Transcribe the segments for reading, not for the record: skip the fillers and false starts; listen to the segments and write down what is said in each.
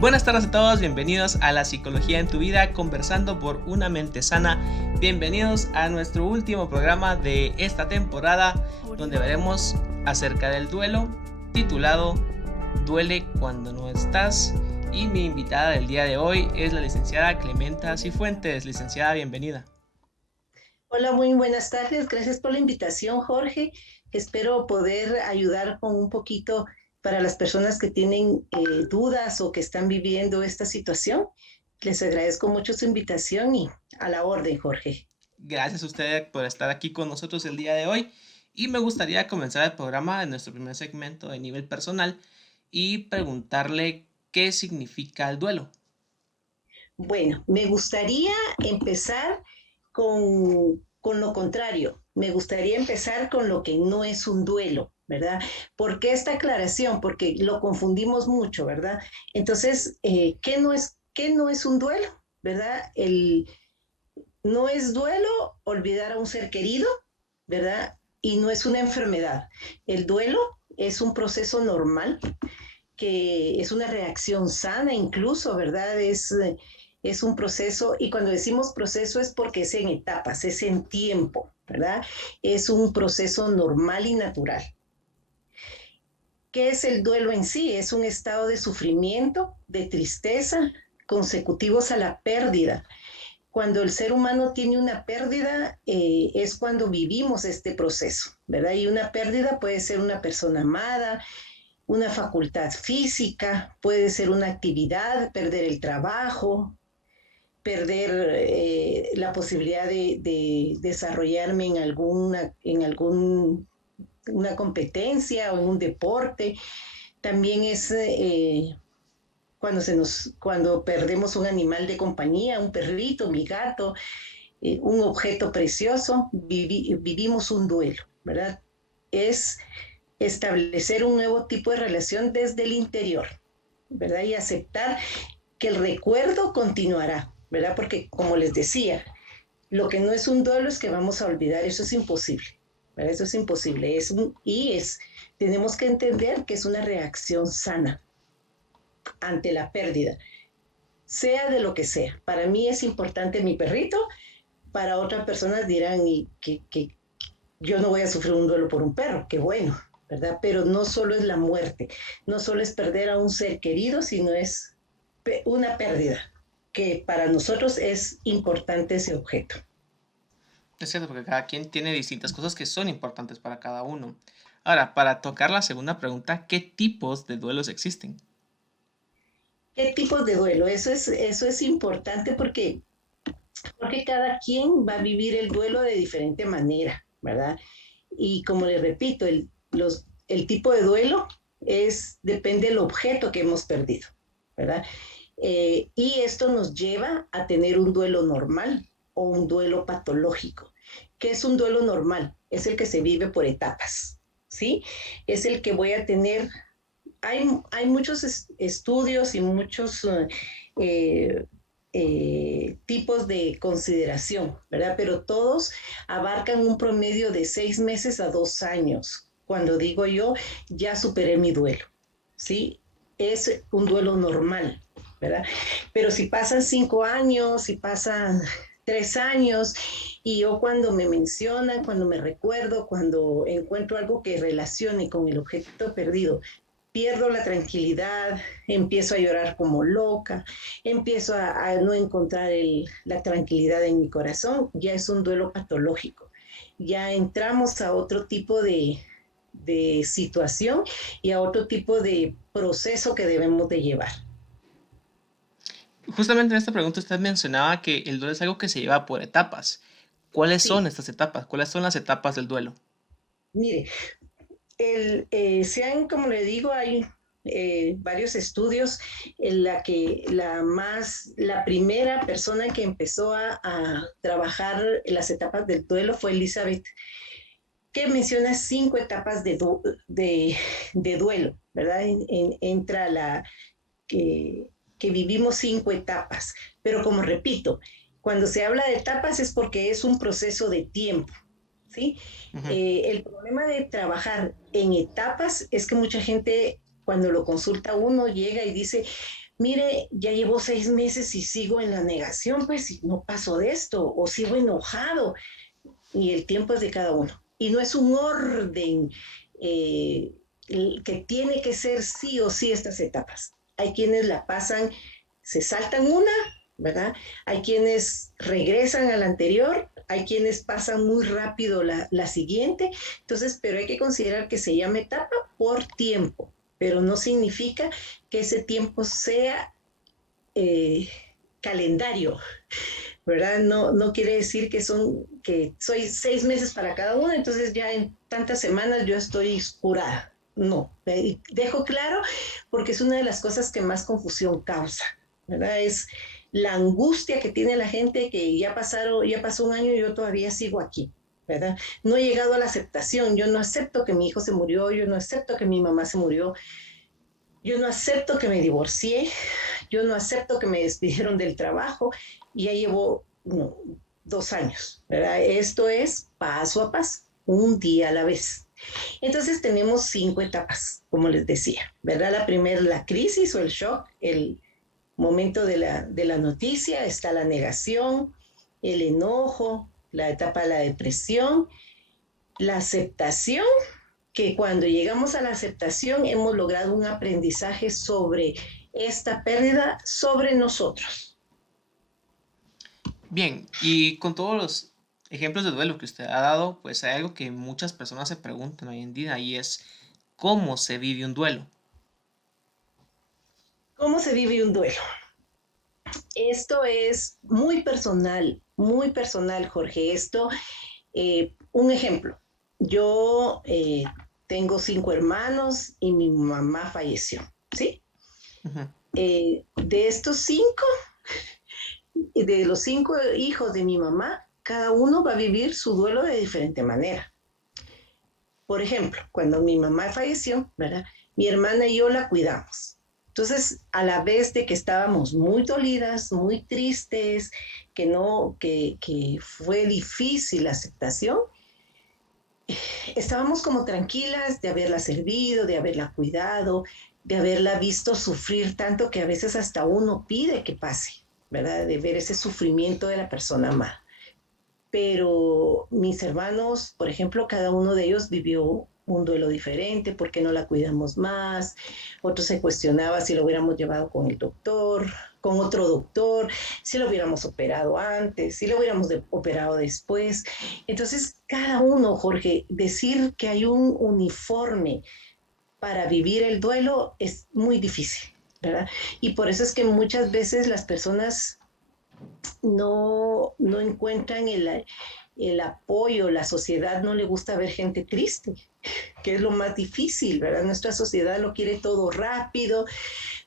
Buenas tardes a todos, bienvenidos a La Psicología en tu Vida, conversando por una mente sana. Bienvenidos a nuestro último programa de esta temporada, donde veremos acerca del duelo, titulado Duele cuando no estás. Y mi invitada del día de hoy es la licenciada Clementa Cifuentes. Licenciada, bienvenida. Hola, muy buenas tardes. Gracias por la invitación, Jorge. Espero poder ayudar con un poquito para las personas que tienen dudas o que están viviendo esta situación. Les agradezco mucho su invitación y a la orden, Jorge. Gracias a usted por estar aquí con nosotros el día de hoy. Y me gustaría comenzar el programa en nuestro primer segmento de nivel personal y preguntarle qué significa el duelo. Bueno, me gustaría empezar con lo contrario. Me gustaría empezar con lo que no es un duelo, ¿verdad? ¿Por qué esta aclaración? Porque lo confundimos mucho, ¿verdad? Entonces, qué no es un duelo? ¿Verdad? No es duelo olvidar a un ser querido, ¿verdad? Y no es una enfermedad. El duelo es un proceso normal, que es una reacción sana incluso, ¿verdad? Es un proceso, y cuando decimos proceso es porque es en etapas, es en tiempo, ¿verdad? Es un proceso normal y natural. ¿Qué es el duelo en sí? Es un estado de sufrimiento, de tristeza, consecutivos a la pérdida. Cuando el ser humano tiene una pérdida, es cuando vivimos este proceso, ¿verdad? Y una pérdida puede ser una persona amada, una facultad física, puede ser una actividad, perder el trabajo, perder la posibilidad de desarrollarme en algún, una competencia o en un deporte. También es cuando perdemos un animal de compañía, un perrito, mi gato, un objeto precioso, vivimos un duelo, ¿verdad? Es establecer un nuevo tipo de relación desde el interior, ¿verdad? Y aceptar que el recuerdo continuará, ¿verdad? Porque como les decía, lo que no es un duelo es que vamos a olvidar, eso es imposible, ¿verdad? Eso es imposible, tenemos que entender que es una reacción sana ante la pérdida, sea de lo que sea. Para mí es importante mi perrito, para otras personas dirán que yo no voy a sufrir un duelo por un perro, qué bueno, ¿verdad? Pero no solo es la muerte, no solo es perder a un ser querido, sino es una pérdida, que para nosotros es importante ese objeto. Es cierto, porque cada quien tiene distintas cosas que son importantes para cada uno. Ahora, para tocar la segunda pregunta, ¿qué tipos de duelos existen? ¿Qué tipos de duelo? Eso es importante porque cada quien va a vivir el duelo de diferente manera, ¿verdad? Y como les repito, el tipo de duelo depende del objeto que hemos perdido, ¿verdad? Y esto nos lleva a tener un duelo normal o un duelo patológico. ¿Qué es un duelo normal? Es el que se vive por etapas, ¿sí? Es el que voy a tener. Hay muchos estudios y muchos tipos de consideración, ¿verdad? Pero todos abarcan un promedio de 6 meses a 2 años. Cuando digo yo, ya superé mi duelo, ¿sí? Es un duelo normal, ¿verdad? Pero si pasan 5 años, si pasan 3 años, y yo cuando me mencionan, cuando me recuerdo, cuando encuentro algo que relacione con el objeto perdido, pierdo la tranquilidad, empiezo a llorar como loca, empiezo a no encontrar la tranquilidad en mi corazón, ya es un duelo patológico. Ya entramos a otro tipo de situación y a otro tipo de proceso que debemos de llevar. Justamente en esta pregunta usted mencionaba que el duelo es algo que se lleva por etapas. ¿Cuáles son Sí, estas etapas? ¿Cuáles son las etapas del duelo? mire, como le digo, hay varios estudios en la primera persona que empezó a trabajar las etapas del duelo fue Elizabeth, que menciona 5 etapas de duelo, ¿verdad? Entra que, que vivimos 5 etapas, pero como repito, cuando se habla de etapas es porque es un proceso de tiempo, ¿sí? Ujú. El problema de trabajar en etapas es que mucha gente cuando lo consulta uno llega y dice, mire, ya llevo 6 meses y sigo en la negación, pues y no paso de esto, o sigo enojado, y el tiempo es de cada uno. Y no es un orden eh, que tiene que ser sí o sí estas etapas. Hay quienes la pasan, se saltan una, ¿verdad? Hay quienes regresan a la anterior, hay quienes pasan muy rápido la siguiente. Entonces, pero hay que considerar que se llama etapa por tiempo, pero no significa que ese tiempo sea eh, calendario, ¿verdad? No, no quiere decir que soy 6 meses para cada uno, entonces ya en tantas semanas yo estoy curada. No, dejo claro porque es una de las cosas que más confusión causa, ¿verdad? Es la angustia que tiene la gente que ya pasó un año y yo todavía sigo aquí, ¿verdad? No he llegado a la aceptación, yo no acepto que mi hijo se murió, yo no acepto que mi mamá se murió, yo no acepto que me divorcié, yo no acepto que me despidieron del trabajo y ya llevo 2 años, ¿verdad? Esto es paso a paso, un día a la vez. Entonces tenemos 5 etapas, como les decía, ¿verdad? La primera, la crisis o el shock, el momento de la noticia, está la negación, el enojo, la etapa de la depresión, la aceptación, que cuando llegamos a la aceptación hemos logrado un aprendizaje sobre esta pérdida, sobre nosotros. Bien, y con todos los ejemplos de duelo que usted ha dado, pues hay algo que muchas personas se preguntan hoy en día y es cómo se vive un duelo. ¿Cómo se vive un duelo? Esto es muy personal, Jorge. Un ejemplo. Yo tengo 5 hermanos y mi mamá falleció, ¿sí? Ujú. De estos 5, de los 5 hijos de mi mamá, cada uno va a vivir su duelo de diferente manera. Por ejemplo, cuando mi mamá falleció, ¿verdad? Mi hermana y yo la cuidamos. Entonces, a la vez de que estábamos muy dolidas, muy tristes, que fue difícil la aceptación, estábamos como tranquilas de haberla servido, de haberla cuidado, de haberla visto sufrir tanto que a veces hasta uno pide que pase, ¿verdad? De ver ese sufrimiento de la persona amada. Pero mis hermanos, por ejemplo, cada uno de ellos vivió un duelo diferente, ¿por qué no la cuidamos más? Otro se cuestionaba si lo hubiéramos llevado con el doctor, con otro doctor, si lo hubiéramos operado antes, si lo hubiéramos operado después. Entonces, cada uno, Jorge, decir que hay un uniforme para vivir el duelo es muy difícil, ¿verdad? Y por eso es que muchas veces las personas no encuentran el apoyo, la sociedad no le gusta ver gente triste, que es lo más difícil, ¿verdad? Nuestra sociedad lo quiere todo rápido,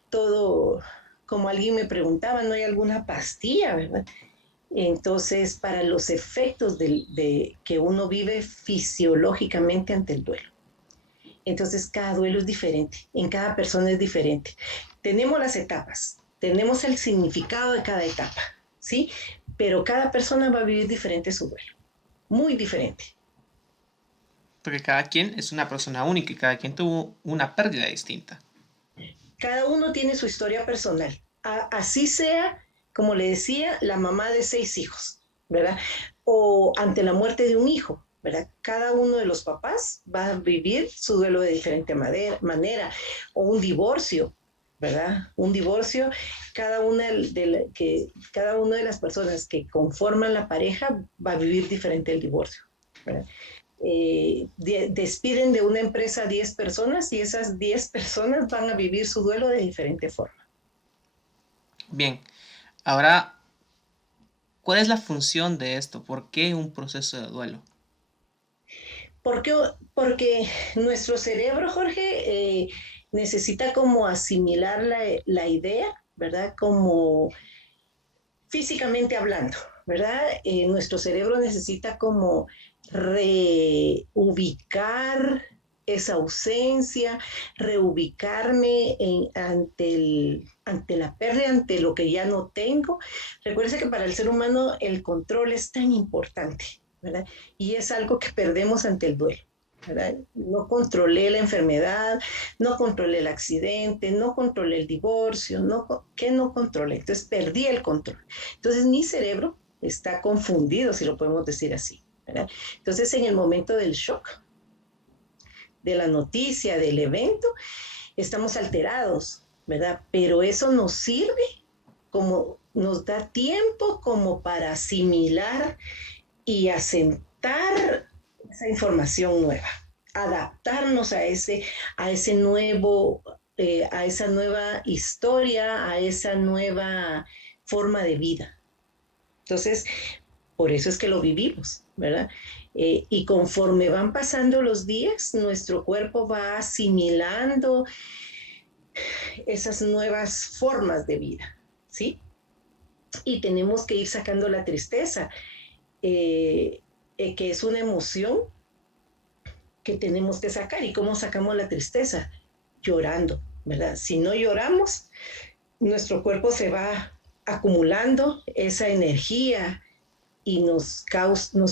todo, como alguien me preguntaba, no hay alguna pastilla, ¿verdad? Entonces, para los efectos de que uno vive fisiológicamente ante el duelo. Entonces, cada duelo es diferente, en cada persona es diferente. Tenemos las etapas, tenemos el significado de cada etapa, ¿sí? Pero cada persona va a vivir diferente su duelo, muy diferente. Porque cada quien es una persona única y cada quien tuvo una pérdida distinta. Cada uno tiene su historia personal. Así sea, como le decía, la mamá de 6 hijos, ¿verdad? O ante la muerte de un hijo, ¿verdad? Cada uno de los papás va a vivir su duelo de diferente manera. O un divorcio, ¿verdad? Un divorcio, cada una de las personas que conforman la pareja va a vivir diferente el divorcio, ¿verdad? Despiden de una empresa a 10 personas y esas 10 personas van a vivir su duelo de diferente forma. Bien, ahora, ¿cuál es la función de esto? ¿Por qué un proceso de duelo? ¿Por qué? Porque nuestro cerebro, Jorge, necesita como asimilar la idea, ¿verdad? Como físicamente hablando, ¿verdad? Nuestro cerebro necesita como reubicar esa ausencia, reubicarme ante la pérdida, ante lo que ya no tengo. Recuerde que para el ser humano el control es tan importante, ¿verdad? Y es algo que perdemos ante el duelo. ¿verdad? No controlé la enfermedad, no controlé el accidente, no controlé el divorcio, ¿qué no controlé? Entonces perdí el control. Entonces mi cerebro está confundido, si lo podemos decir así, ¿verdad? Entonces en el momento del shock, de la noticia, del evento, estamos alterados, ¿verdad? Pero eso nos sirve como, nos da tiempo como para asimilar y asentar esa información nueva, adaptarnos a ese nuevo, a esa nueva historia, a esa nueva forma de vida. Entonces, por eso es que lo vivimos, ¿verdad? Y conforme van pasando los días, nuestro cuerpo va asimilando esas nuevas formas de vida, ¿sí? Y tenemos que ir sacando la tristeza, que es una emoción que tenemos que sacar. ¿Y cómo sacamos la tristeza? Llorando, ¿verdad? Si no lloramos, nuestro cuerpo se va acumulando esa energía y nos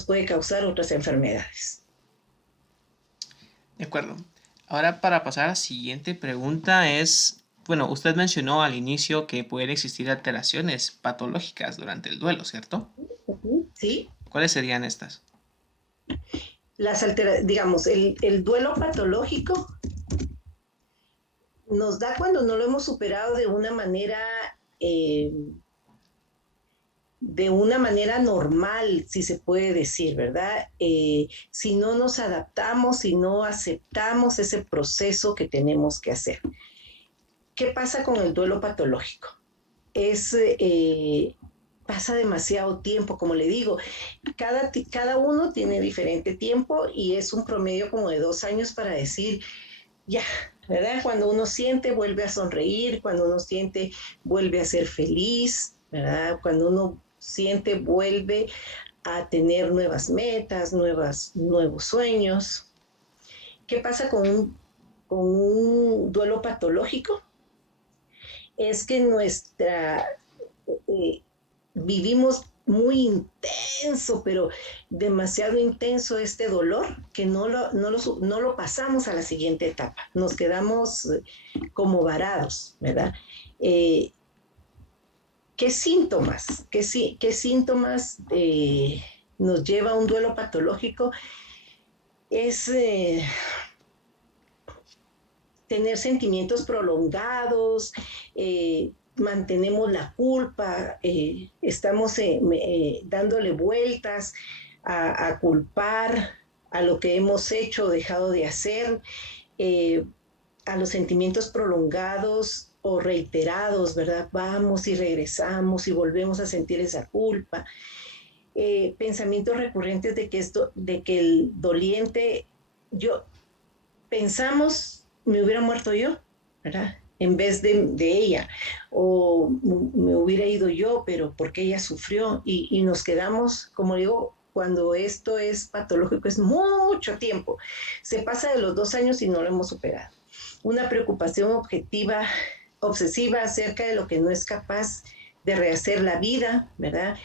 puede causar otras enfermedades. De acuerdo. Ahora para pasar a la siguiente pregunta es, bueno, usted mencionó al inicio que pueden existir alteraciones patológicas durante el duelo, ¿cierto? Sí. ¿Cuáles serían estas? Digamos, el duelo patológico nos da cuando no lo hemos superado de una manera normal, si se puede decir, ¿verdad? Si no nos adaptamos, si no aceptamos ese proceso que tenemos que hacer. ¿Qué pasa con el duelo patológico? Pasa demasiado tiempo, como le digo, cada uno tiene diferente tiempo y es un promedio como de 2 años para decir, ya, ¿verdad? Cuando uno siente, vuelve a sonreír, cuando uno siente, vuelve a ser feliz, ¿verdad? Cuando uno siente, vuelve a tener nuevas metas, nuevos sueños. ¿Qué pasa con un duelo patológico? Es que vivimos muy intenso, pero demasiado intenso este dolor, que no lo pasamos a la siguiente etapa. Nos quedamos como varados, ¿verdad? ¿Qué síntomas? ¿Qué síntomas nos lleva a un duelo patológico? Es tener sentimientos prolongados, mantenemos la culpa, estamos dándole vueltas a culpar a lo que hemos hecho o dejado de hacer, a los sentimientos prolongados o reiterados, ¿verdad? Vamos y regresamos y volvemos a sentir esa culpa. Pensamientos recurrentes de que el doliente, pensamos, me hubiera muerto yo, ¿verdad? En vez de ella, o me hubiera ido yo, pero porque ella sufrió, y nos quedamos, como digo, cuando esto es patológico, es mucho tiempo. Se pasa de los 2 años y no lo hemos superado. Una preocupación obsesiva acerca de lo que no es capaz de rehacer la vida, ¿verdad?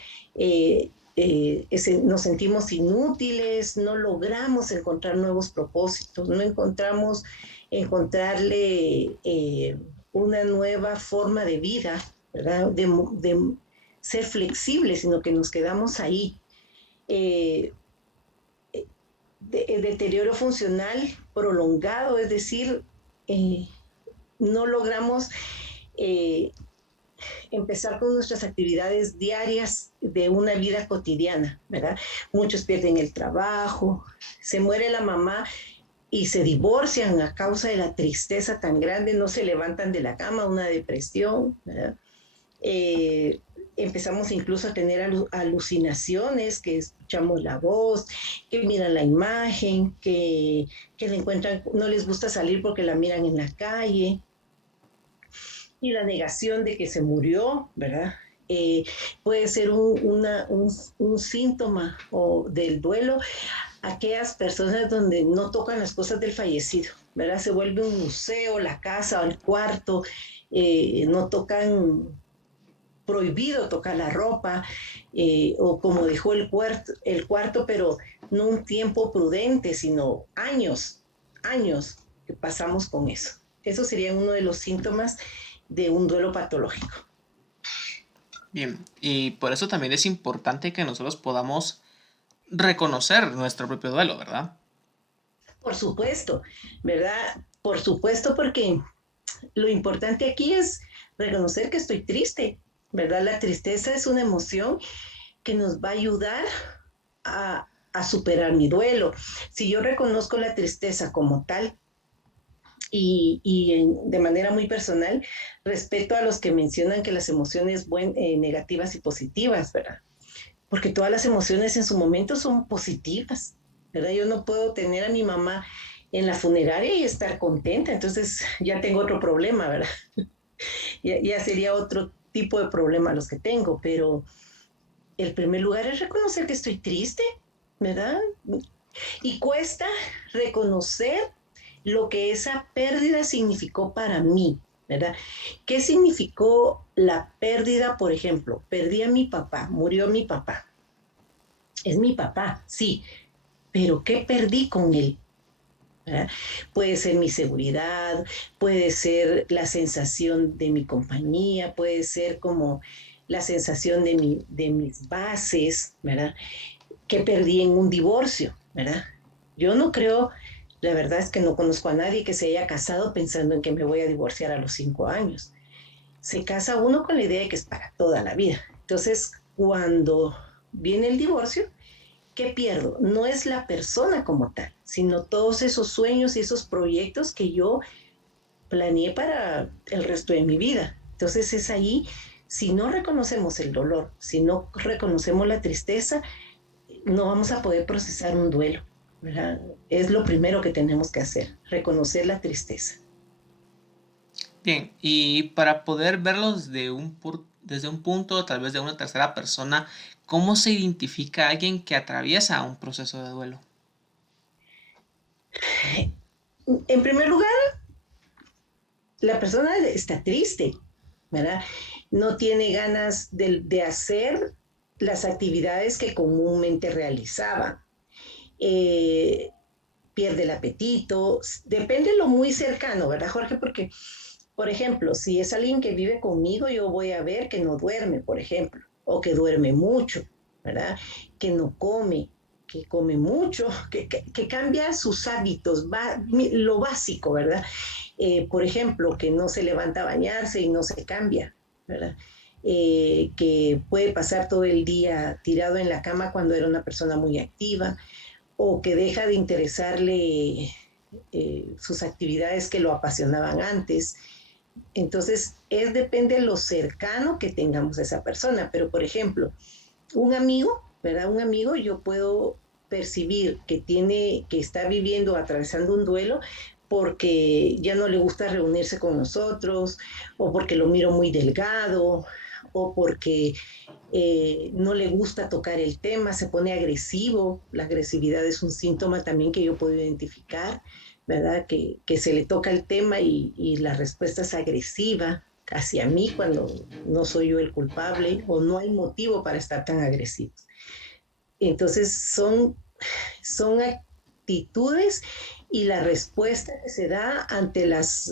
Nos sentimos inútiles, no logramos encontrar nuevos propósitos, no encontrarle una nueva forma de vida, ¿verdad? De ser flexibles, sino que nos quedamos ahí. Deterioro funcional prolongado, es decir, no logramos empezar con nuestras actividades diarias de una vida cotidiana, ¿verdad? Muchos pierden el trabajo, se muere la mamá y se divorcian a causa de la tristeza tan grande, no se levantan de la cama, una depresión, ¿verdad? Empezamos incluso a tener alucinaciones, que escuchamos la voz, que miran la imagen, que la encuentran, no les gusta salir porque la miran en la calle, y la negación de que se murió, ¿verdad? Puede ser un síntoma del duelo. Aquellas personas donde no tocan las cosas del fallecido, ¿verdad? Se vuelve un museo, la casa, el cuarto, no tocan prohibido tocar la ropa, o como dejó el cuarto, pero no un tiempo prudente, sino años que pasamos con eso. Eso sería uno de los síntomas de un duelo patológico. Bien, y por eso también es importante que nosotros podamos reconocer nuestro propio duelo, ¿verdad? Por supuesto, ¿verdad? Por supuesto, porque lo importante aquí es reconocer que estoy triste, ¿verdad? La tristeza es una emoción que nos va a ayudar a superar mi duelo. Si yo reconozco la tristeza como tal de manera muy personal, respeto a los que mencionan que las emociones negativas y positivas, ¿verdad? Porque todas las emociones en su momento son positivas, ¿verdad? Yo no puedo tener a mi mamá en la funeraria y estar contenta, entonces ya tengo otro problema, ¿verdad? Ya sería otro tipo de problema los que tengo, pero el primer lugar es reconocer que estoy triste, ¿verdad? Y cuesta reconocer lo que esa pérdida significó para mí, ¿verdad? ¿Qué significó la pérdida? Por ejemplo, perdí a mi papá, murió mi papá. Es mi papá, sí, pero ¿qué perdí con él? ¿Verdad? Puede ser mi seguridad, puede ser la sensación de mi compañía, puede ser como la sensación de mis bases, ¿verdad? Que perdí en un divorcio, ¿verdad? Yo no creo, la verdad es que no conozco a nadie que se haya casado pensando en que me voy a divorciar a los 5 años. Se casa uno con la idea de que es para toda la vida. Entonces, cuando viene el divorcio, ¿qué pierdo? No es la persona como tal, sino todos esos sueños y esos proyectos que yo planeé para el resto de mi vida. Entonces es ahí, si no reconocemos el dolor, si no reconocemos la tristeza, no vamos a poder procesar un duelo, ¿verdad? Es lo primero que tenemos que hacer, reconocer la tristeza. Bien, y para poder verlos desde un punto, tal vez de una tercera persona, ¿cómo se identifica a alguien que atraviesa un proceso de duelo? En primer lugar, la persona está triste, ¿verdad? No tiene ganas de hacer las actividades que comúnmente realizaba. Eh, Pierde el apetito, depende de lo muy cercano, ¿verdad, Jorge? Porque, por ejemplo, si es alguien que vive conmigo, yo voy a ver que no duerme, por ejemplo, o que duerme mucho, ¿verdad? Que no come, que come mucho, que cambia sus hábitos, lo básico, ¿verdad? Por ejemplo, que no se levanta a bañarse y no se cambia, ¿verdad? Que puede pasar todo el día tirado en la cama cuando era una persona muy activa, o que deja de interesarle sus actividades que lo apasionaban antes. Entonces, depende de lo cercano que tengamos a esa persona. Pero, por ejemplo, un amigo, ¿verdad? Un amigo, yo puedo percibir que está viviendo, atravesando un duelo, porque ya no le gusta reunirse con nosotros, o porque lo miro muy delgado, o porque no le gusta tocar el tema, se pone agresivo. La agresividad es un síntoma también que yo puedo identificar, ¿verdad? Que se le toca el tema y la respuesta es agresiva hacia mí cuando no soy yo el culpable o no hay motivo para estar tan agresivos. Entonces son actitudes y la respuesta que se da ante las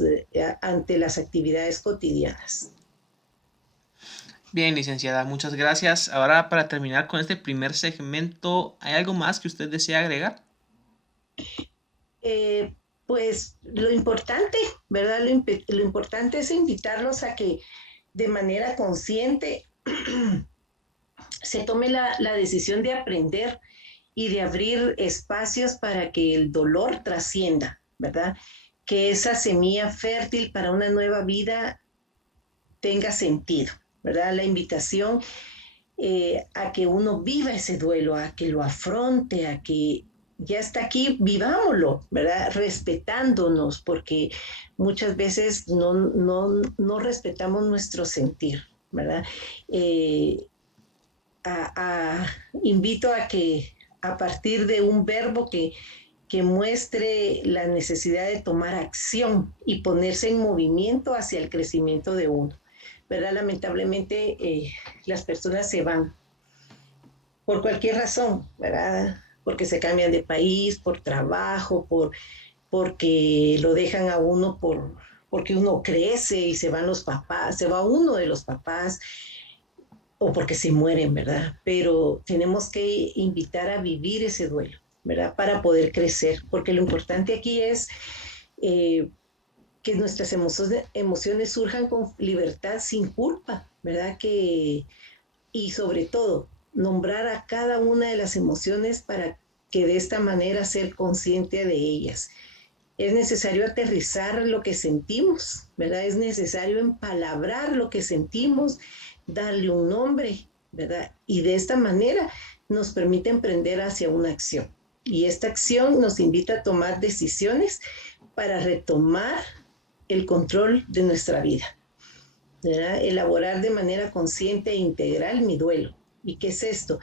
actividades cotidianas. Bien, licenciada, muchas gracias. Ahora, para terminar con este primer segmento, ¿hay algo más que usted desea agregar? Eh, pues lo importante, ¿verdad? Lo importante es invitarlos a que de manera consciente se tome la decisión de aprender y de abrir espacios para que el dolor trascienda, ¿verdad? Que esa semilla fértil para una nueva vida tenga sentido, ¿verdad? La invitación a que uno viva ese duelo, a que lo afronte, a que ya está aquí, vivámoslo, ¿verdad? Respetándonos, porque muchas veces no respetamos nuestro sentir, ¿verdad? Eh, Invito a que a partir de un verbo que muestre la necesidad de tomar acción y ponerse en movimiento hacia el crecimiento de uno. ¿verdad? Lamentablemente las personas se van por cualquier razón, ¿verdad? Porque se cambian de país, por trabajo, porque lo dejan a uno porque uno crece y se van los papás, se va uno de los papás o porque se mueren, ¿verdad? Pero tenemos que invitar a vivir ese duelo, ¿verdad? Para poder crecer, porque lo importante aquí es eh, que nuestras emociones surjan con libertad, sin culpa, ¿verdad? Y sobre todo, nombrar a cada una de las emociones para que de esta manera ser consciente de ellas. Es necesario aterrizar lo que sentimos, ¿verdad? Es necesario empalabrar lo que sentimos, darle un nombre, ¿verdad? Y de esta manera nos permite emprender hacia una acción. Y esta acción nos invita a tomar decisiones para retomar el control de nuestra vida, ¿verdad? Elaborar de manera consciente e integral mi duelo. ¿Y qué es esto?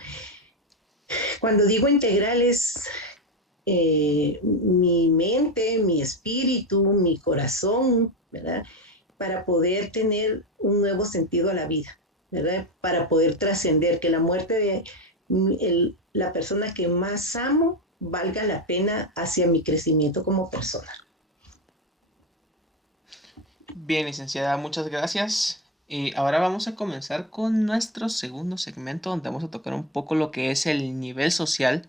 Cuando digo integral es mi mente, mi espíritu, mi corazón, ¿verdad? Para poder tener un nuevo sentido a la vida, ¿verdad? Para poder trascender, que la muerte de la persona que más amo valga la pena hacia mi crecimiento como persona. Bien, licenciada, muchas gracias. Ahora vamos a comenzar con nuestro segundo segmento donde vamos a tocar un poco lo que es el nivel social.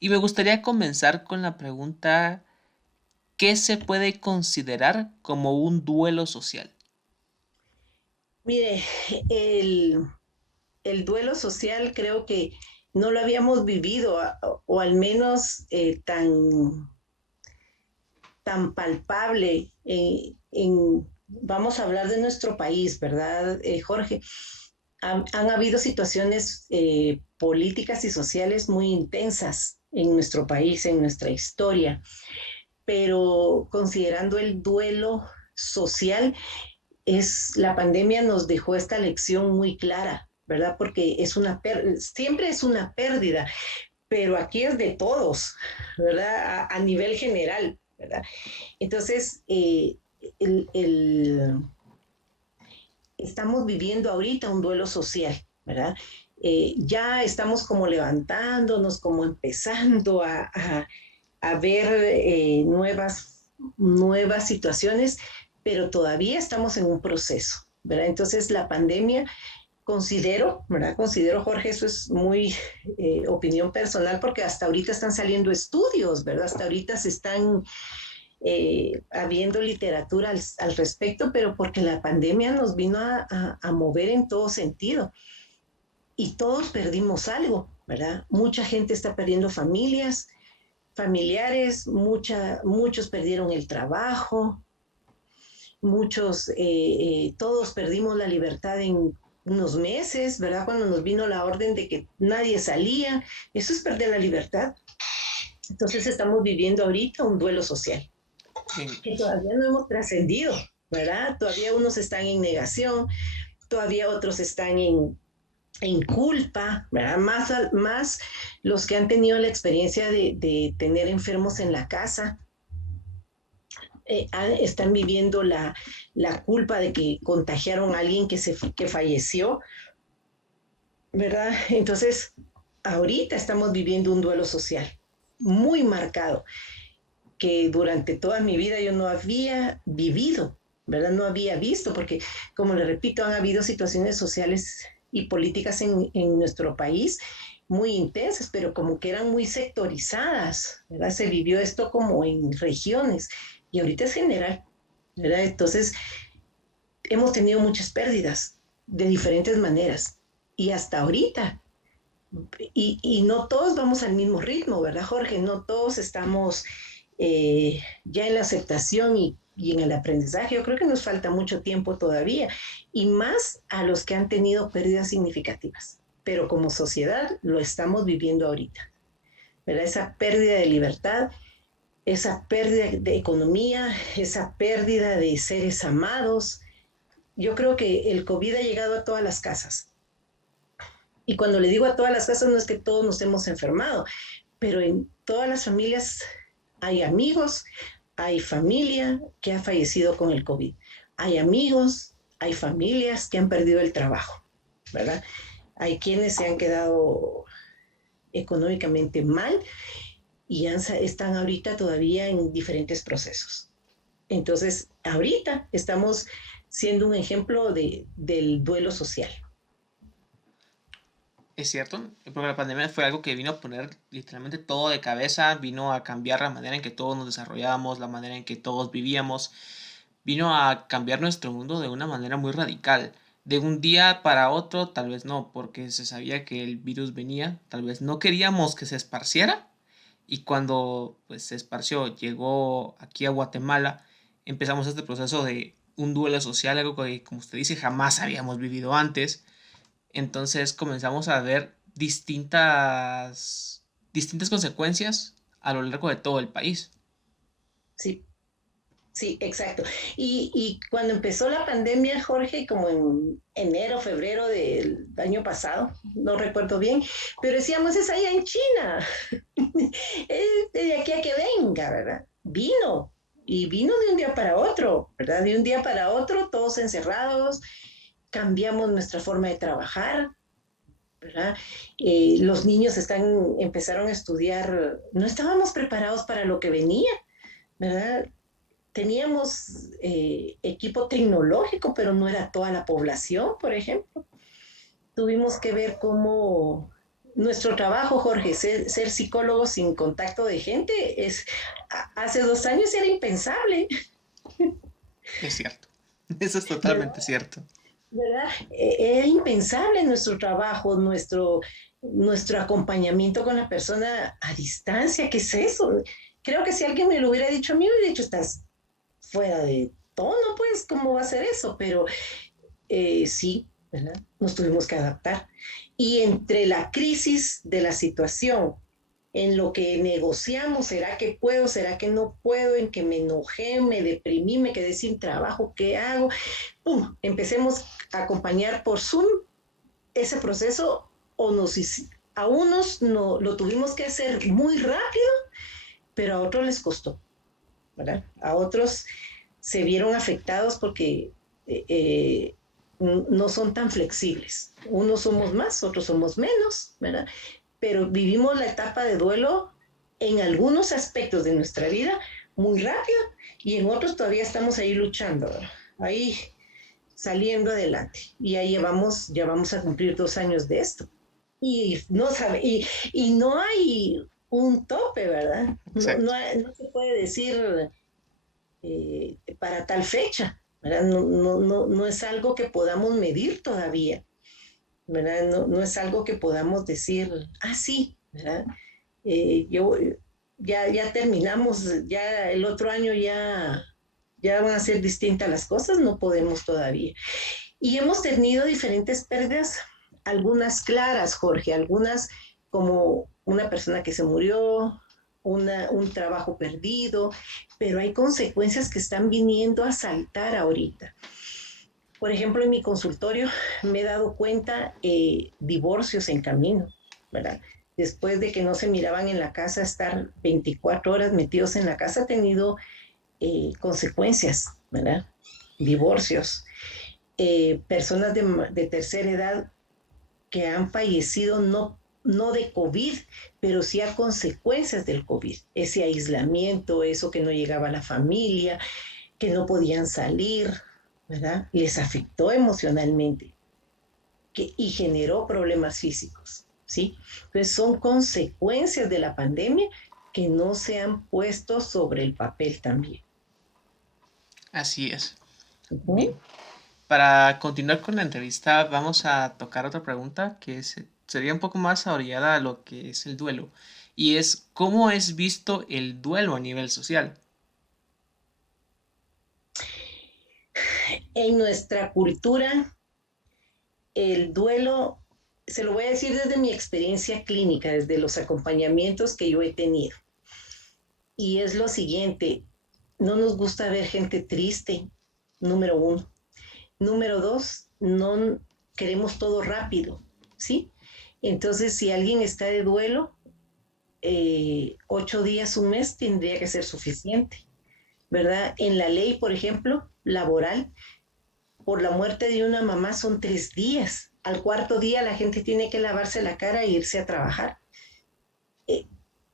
Y me gustaría comenzar con la pregunta, ¿qué se puede considerar como un duelo social? Mire, el, el duelo social creo que no lo habíamos vivido, o al menos tan palpable vamos a hablar de nuestro país, ¿verdad, Jorge? Han habido situaciones políticas y sociales muy intensas en nuestro país, en nuestra historia, pero considerando el duelo social, la pandemia nos dejó esta lección muy clara, ¿verdad? Porque siempre es una pérdida, pero aquí es de todos, ¿verdad? A nivel general, ¿verdad? Entonces, el, el, estamos viviendo ahorita un duelo social, ¿verdad? Ya estamos como levantándonos, como empezando a ver nuevas situaciones, pero todavía estamos en un proceso, ¿verdad? Entonces la pandemia, considero, ¿verdad? Considero, Jorge, eso es muy opinión personal, porque hasta ahorita están saliendo estudios, ¿verdad? Hasta ahorita se están habiendo literatura al respecto, pero porque la pandemia nos vino a mover en todo sentido y todos perdimos algo, ¿verdad? Mucha gente está perdiendo familiares, muchos perdieron el trabajo, todos perdimos la libertad en unos meses, ¿verdad? Cuando nos vino la orden de que nadie salía, eso es perder la libertad. Entonces estamos viviendo ahorita un duelo social Bien, que todavía no hemos trascendido, ¿verdad? Todavía unos están en negación, todavía otros están en culpa, ¿verdad? Más los que han tenido la experiencia de tener enfermos en la casa, están viviendo la culpa de que contagiaron a alguien que falleció, ¿verdad? Entonces, ahorita estamos viviendo un duelo social muy marcado que durante toda mi vida yo no había vivido, ¿verdad? No había visto, porque, como le repito, han habido situaciones sociales y políticas en nuestro país muy intensas, pero como que eran muy sectorizadas, ¿verdad? Se vivió esto como en regiones y ahorita es general, ¿verdad? Entonces, hemos tenido muchas pérdidas de diferentes maneras y hasta ahorita. Y no todos vamos al mismo ritmo, ¿verdad, Jorge? No todos estamos ya en la aceptación y en el aprendizaje. Yo creo que nos falta mucho tiempo todavía y más a los que han tenido pérdidas significativas. Pero como sociedad lo estamos viviendo ahorita, ¿verdad? Esa pérdida de libertad, esa pérdida de economía, esa pérdida de seres amados. Yo creo que el COVID ha llegado a todas las casas. Y cuando le digo a todas las casas, no es que todos nos hemos enfermado, pero en todas las familias hay amigos, hay familia que ha fallecido con el COVID. Hay amigos, hay familias que han perdido el trabajo, ¿verdad? Hay quienes se han quedado económicamente mal y están ahorita todavía en diferentes procesos. Entonces, ahorita estamos siendo un ejemplo del duelo social. Es cierto, porque la pandemia fue algo que vino a poner literalmente todo de cabeza, vino a cambiar la manera en que todos nos desarrollábamos, la manera en que todos vivíamos, vino a cambiar nuestro mundo de una manera muy radical. De un día para otro, tal vez no, porque se sabía que el virus venía, tal vez no queríamos que se esparciera, y cuando pues se esparció, llegó aquí a Guatemala, empezamos este proceso de un duelo social, algo que como usted dice jamás habíamos vivido antes. Entonces comenzamos a ver distintas consecuencias a lo largo de todo el país. Sí, sí, exacto. Y cuando empezó la pandemia, Jorge, como en enero, febrero del año pasado, no recuerdo bien, pero decíamos, es allá en China, es de aquí a que venga, ¿verdad? Vino, y vino de un día para otro, ¿verdad? De un día para otro, todos encerrados, cambiamos nuestra forma de trabajar, ¿verdad? Los niños empezaron a estudiar, no estábamos preparados para lo que venía, ¿verdad? Teníamos equipo tecnológico, pero no era toda la población, por ejemplo. Tuvimos que ver cómo nuestro trabajo, Jorge, ser psicólogo sin contacto de gente, hace 2 años era impensable, Es cierto. Eso es ¿verdad? totalmente cierto. ¿Verdad? Era impensable nuestro trabajo, nuestro acompañamiento con la persona a distancia. ¿Qué es eso? Creo que si alguien me lo hubiera dicho a mí, me hubiera dicho, estás fuera de tono, pues, ¿cómo va a ser eso? Pero sí, ¿verdad? Nos tuvimos que adaptar. Y entre la crisis de la situación, en lo que negociamos, ¿será que puedo? ¿Será que no puedo? En que me enojé, me deprimí, me quedé sin trabajo, ¿qué hago? ¡Pum! Empecemos a acompañar por Zoom ese proceso o a unos no, lo tuvimos que hacer muy rápido, pero a otros les costó, ¿verdad? A otros se vieron afectados porque no son tan flexibles. Unos somos más, otros somos menos, ¿verdad? Pero vivimos la etapa de duelo en algunos aspectos de nuestra vida muy rápido y en otros todavía estamos ahí luchando, ¿verdad? Ahí saliendo adelante. Y ya vamos a cumplir 2 años de esto. Y no hay un tope, ¿verdad? Exacto. No se puede decir para tal fecha, ¿verdad? No es algo que podamos medir todavía, ¿verdad? No es algo que podamos decir, sí, ¿verdad? Yo ya terminamos, ya el otro año ya van a ser distintas las cosas, no podemos todavía. Y hemos tenido diferentes pérdidas, algunas claras, Jorge, algunas como una persona que se murió, un trabajo perdido, pero hay consecuencias que están viniendo a saltar ahorita. Por ejemplo, en mi consultorio me he dado cuenta divorcios en camino, ¿verdad? Después de que no se miraban en la casa, estar 24 horas metidos en la casa ha tenido consecuencias, ¿verdad? Divorcios. Personas de tercera edad que han fallecido no de COVID, pero sí a consecuencias del COVID. Ese aislamiento, eso que no llegaba a la familia, que no podían salir, ¿verdad? Les afectó emocionalmente y generó problemas físicos, ¿sí? Entonces son consecuencias de la pandemia que no se han puesto sobre el papel también. Así es. Uh-huh. Bien. Para continuar con la entrevista, vamos a tocar otra pregunta que sería un poco más orillada a lo que es el duelo. Y es, ¿cómo es visto el duelo a nivel social? En nuestra cultura, el duelo, se lo voy a decir desde mi experiencia clínica, desde los acompañamientos que yo he tenido. Y es lo siguiente, no nos gusta ver gente triste, número uno. Número dos, no queremos todo rápido, ¿sí? Entonces, si alguien está de duelo, 8 días, un mes tendría que ser suficiente, ¿verdad? En la ley, por ejemplo, laboral, por la muerte de una mamá son 3 días. Al cuarto día la gente tiene que lavarse la cara e irse a trabajar. Eh,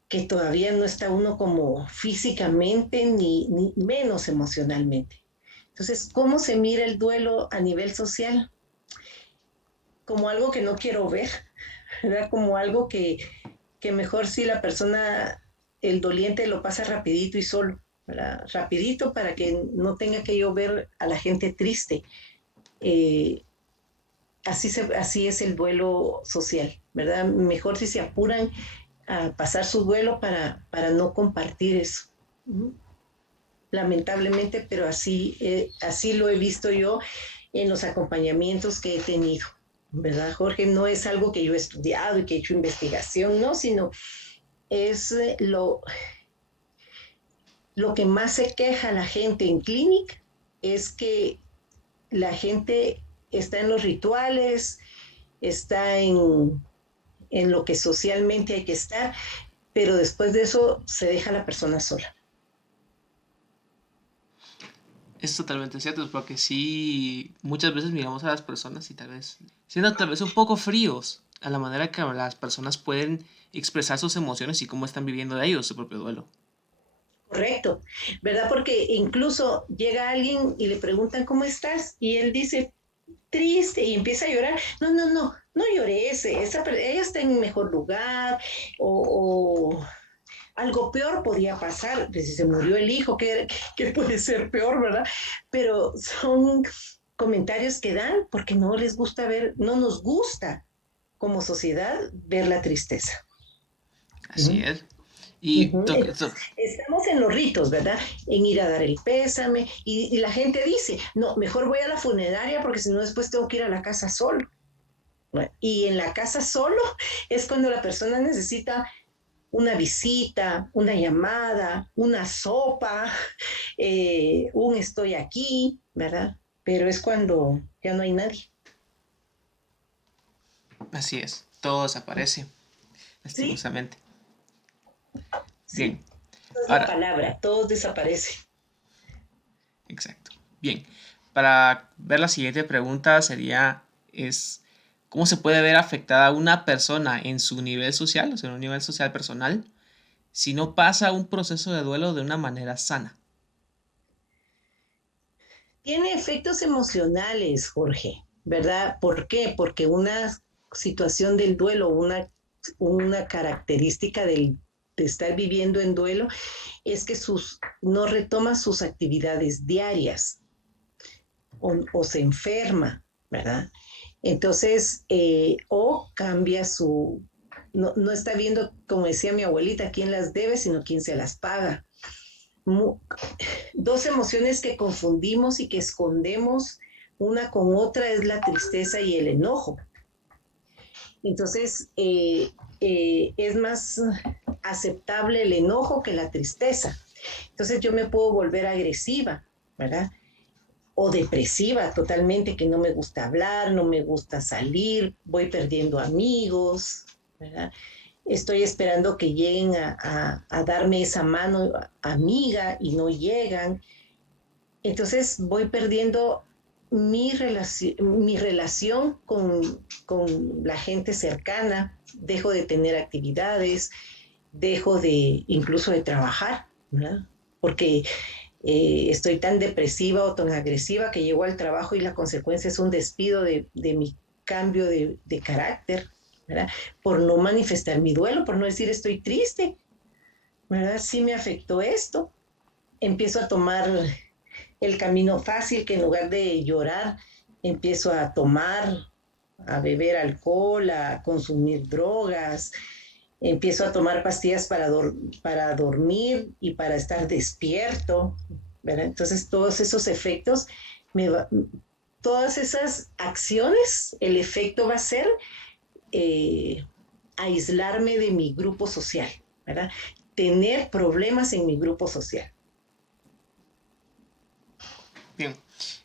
que todavía no está uno como físicamente ni menos emocionalmente. Entonces, ¿cómo se mira el duelo a nivel social? Como algo que no quiero ver, ¿verdad? Como algo que mejor si la persona, el doliente lo pasa rapidito y solo, ¿verdad? Rapidito para que no tenga que yo ver a la gente triste. Eh, así es el duelo social, ¿verdad? Mejor si se apuran a pasar su duelo para no compartir eso. Lamentablemente, pero así lo he visto yo en los acompañamientos que he tenido, ¿verdad, Jorge? No es algo que yo he estudiado y que he hecho investigación, no, sino es lo que más se queja la gente en clínica, es que la gente está en los rituales, está en lo que socialmente hay que estar, pero después de eso se deja a la persona sola. Es totalmente cierto, porque sí, muchas veces miramos a las personas y tal vez, siendo tal vez un poco fríos a la manera que las personas pueden expresar sus emociones y cómo están viviendo de ellos su propio duelo. Correcto, ¿verdad? Porque incluso llega alguien y le preguntan cómo estás y él dice triste y empieza a llorar. No, no, no, no llores, ella está en mejor lugar o algo peor podía pasar, pues si se murió el hijo, ¿qué puede ser peor, verdad? Pero son comentarios que dan porque no les gusta ver, no nos gusta como sociedad ver la tristeza. Así Uh-huh. es. Y Uh-huh. Estamos en los ritos, ¿verdad? En ir a dar el pésame y la gente dice, no, mejor voy a la funeraria porque si no después tengo que ir a la casa solo. Bueno, y en la casa solo es cuando la persona necesita una visita, una llamada, una sopa, un estoy aquí, ¿verdad? Pero es cuando ya no hay nadie. así es, todo desaparece, Sí, lastimosamente. Bien, sí, esa es la ahora, palabra, todos desaparecen. exacto. Bien, para ver la siguiente pregunta sería, ¿cómo se puede ver afectada una persona en su nivel social, o sea, en un nivel social personal, si no pasa un proceso de duelo de una manera sana? Tiene efectos emocionales, Jorge, ¿verdad? ¿Por qué? Porque una situación del duelo, una característica de estar viviendo en duelo es que no retoma sus actividades diarias o se enferma, ¿verdad? Entonces, o cambia no está viendo, como decía mi abuelita, quién las debe, sino quién se las paga. Dos emociones que confundimos y que escondemos una con otra es la tristeza y el enojo. Entonces, es más aceptable el enojo que la tristeza. Entonces yo me puedo volver agresiva, ¿verdad? O depresiva totalmente, que no me gusta hablar, no me gusta salir, voy perdiendo amigos, ¿verdad? Estoy esperando que lleguen a darme esa mano amiga y no llegan. Entonces voy perdiendo mi relación con la gente cercana, dejo de tener actividades, dejo de incluso de trabajar, ¿verdad? Porque estoy tan depresiva o tan agresiva que llego al trabajo y la consecuencia es un despido de mi cambio de carácter, ¿verdad? Por no manifestar mi duelo, por no decir estoy triste, ¿verdad? Sí me afectó esto. Empiezo a tomar el camino fácil, que en lugar de llorar, empiezo a tomar, a beber alcohol, a consumir drogas, empiezo a tomar pastillas para dormir y para estar despierto, ¿verdad? Entonces todos esos efectos, me va, todas esas acciones, el efecto va a ser eh, aislarme de mi grupo social, ¿verdad? Tener problemas en mi grupo social. Bien,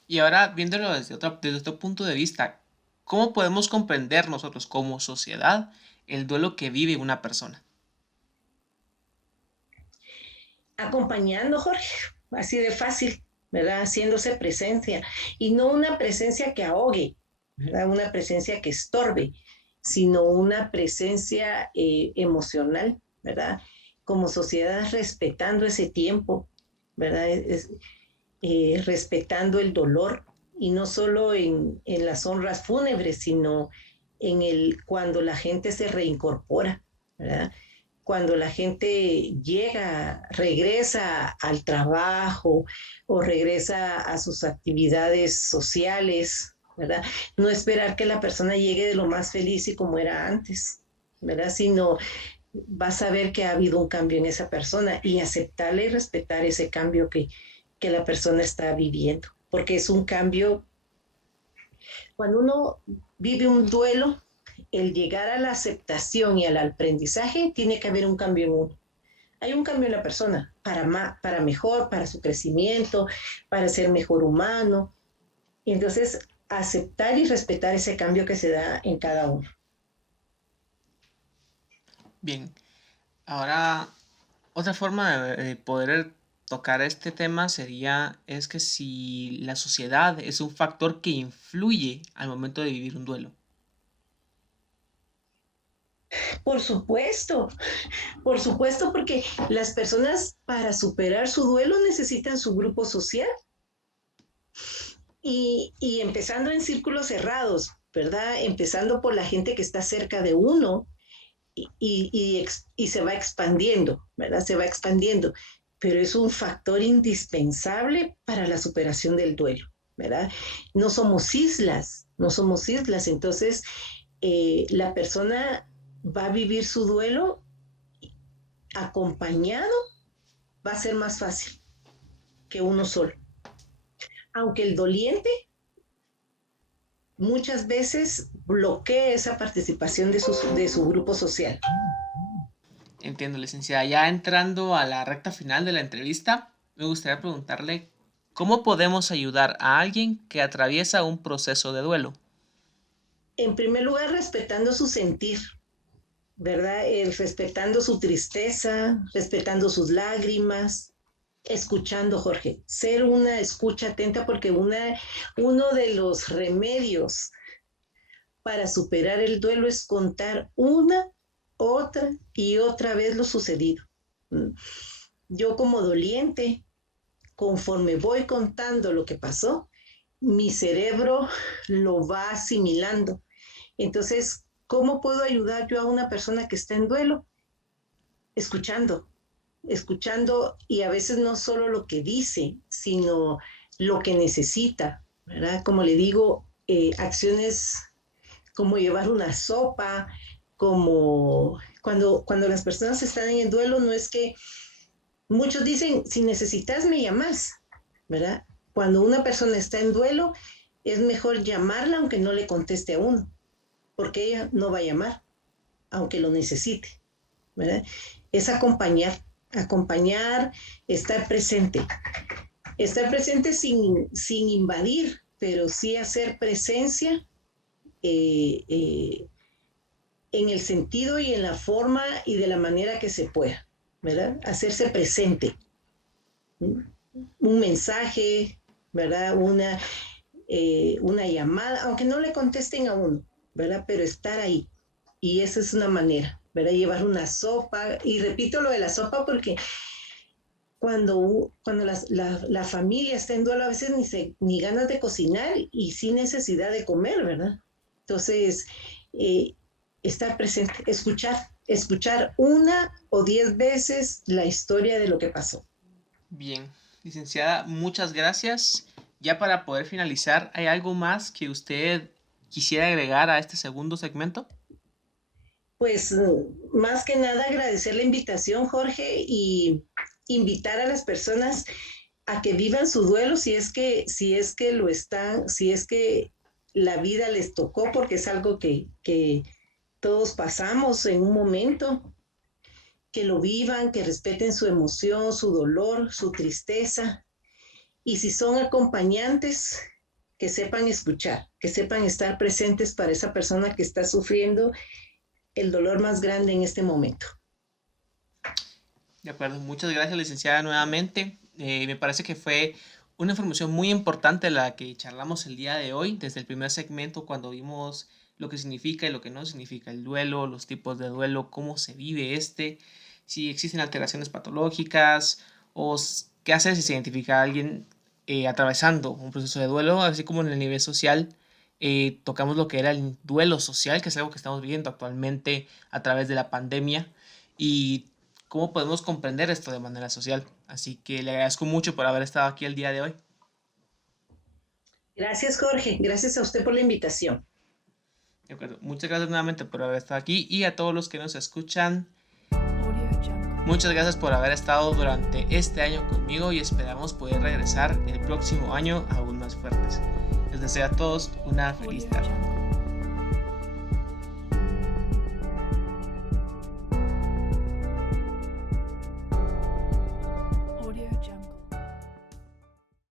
y ahora viéndolo desde otro punto de vista, ¿cómo podemos comprender nosotros como sociedad el duelo que vive una persona? Acompañando, Jorge, así de fácil, ¿verdad? Haciéndose presencia y no una presencia que ahogue, ¿verdad? Una presencia que estorbe, sino una presencia emocional, ¿verdad? Como sociedad respetando ese tiempo, ¿verdad? Respetando el dolor y no solo en las honras fúnebres, sino cuando la gente se reincorpora, ¿verdad? Cuando la gente regresa al trabajo o regresa a sus actividades sociales, ¿verdad? No esperar que la persona llegue de lo más feliz y como era antes, ¿verdad? Sino vas a ver que ha habido un cambio en esa persona y aceptarle y respetar ese cambio que la persona está viviendo, porque es un cambio. Cuando uno vive un duelo, el llegar a la aceptación y al aprendizaje, tiene que haber un cambio en uno. Hay un cambio en la persona para mejor, para su crecimiento, para ser mejor humano. Y entonces, aceptar y respetar ese cambio que se da en cada uno. Bien, ahora otra forma de poder tocar este tema sería es que si la sociedad es un factor que influye al momento de vivir un duelo. Por supuesto, porque las personas para superar su duelo necesitan su grupo social y empezando en círculos cerrados, ¿verdad? Empezando por la gente que está cerca de uno y se va expandiendo, ¿verdad? Se va expandiendo, pero es un factor indispensable para la superación del duelo, ¿verdad? No somos islas, no somos islas, entonces la persona va a vivir su duelo acompañado, va a ser más fácil que uno solo. Aunque el doliente muchas veces bloquea esa participación de su grupo social. Entiendo, licenciada. Ya entrando a la recta final de la entrevista, me gustaría preguntarle cómo podemos ayudar a alguien que atraviesa un proceso de duelo. En primer lugar, respetando su sentir, ¿verdad? Respetando su tristeza, respetando sus lágrimas, escuchando, Jorge, ser una escucha atenta porque uno de los remedios para superar el duelo es contar una, otra y otra vez lo sucedido. Yo como doliente, conforme voy contando lo que pasó, mi cerebro lo va asimilando. Entonces, ¿cómo puedo ayudar yo a una persona que está en duelo? Escuchando, escuchando y a veces no solo lo que dice, sino lo que necesita, ¿verdad? Como le digo, acciones como llevar una sopa, como cuando las personas están en el duelo, no es que muchos dicen, si necesitas, me llamas, ¿verdad? Cuando una persona está en duelo, es mejor llamarla aunque no le conteste a uno, porque ella no va a llamar, aunque lo necesite, ¿verdad? Es acompañar, estar presente sin invadir, pero sí hacer presencia eh, eh, en el sentido y en la forma y de la manera que se pueda, ¿verdad? Hacerse presente. Un mensaje, ¿verdad? Una llamada, aunque no le contesten a uno, ¿verdad? Pero estar ahí. Y esa es una manera, ¿verdad? Llevar una sopa. Y repito lo de la sopa porque cuando la familia está en duelo, a veces ni ganas de cocinar y sin necesidad de comer, ¿verdad? Entonces, eh, estar presente, escuchar una o 10 veces la historia de lo que pasó. Bien, licenciada, muchas gracias. Ya para poder finalizar, ¿hay algo más que usted quisiera agregar a este segundo segmento? Pues más que nada agradecer la invitación, Jorge, y invitar a las personas a que vivan su duelo si es que lo están, si es que la vida les tocó, porque es algo que todos pasamos en un momento, que lo vivan, que respeten su emoción, su dolor, su tristeza, y si son acompañantes, que sepan escuchar, que sepan estar presentes para esa persona que está sufriendo el dolor más grande en este momento. De acuerdo, muchas gracias, licenciada, nuevamente. Me parece que fue Una información muy importante la que charlamos el día de hoy, desde el primer segmento cuando vimos lo que significa y lo que no significa el duelo, los tipos de duelo, cómo se vive si existen alteraciones patológicas qué hacer si se identifica a alguien atravesando un proceso de duelo, así como en el nivel social. Tocamos lo que era el duelo social, que es algo que estamos viviendo actualmente a través de la pandemia, y cómo podemos comprender esto de manera social. Así que le agradezco mucho por haber estado aquí el día de hoy. Gracias, Jorge. Gracias a usted por la invitación. De acuerdo. Muchas gracias nuevamente por haber estado aquí y a todos los que nos escuchan. Muchas gracias por haber estado durante este año conmigo y esperamos poder regresar el próximo año aún más fuertes. Les deseo a todos una feliz tarde.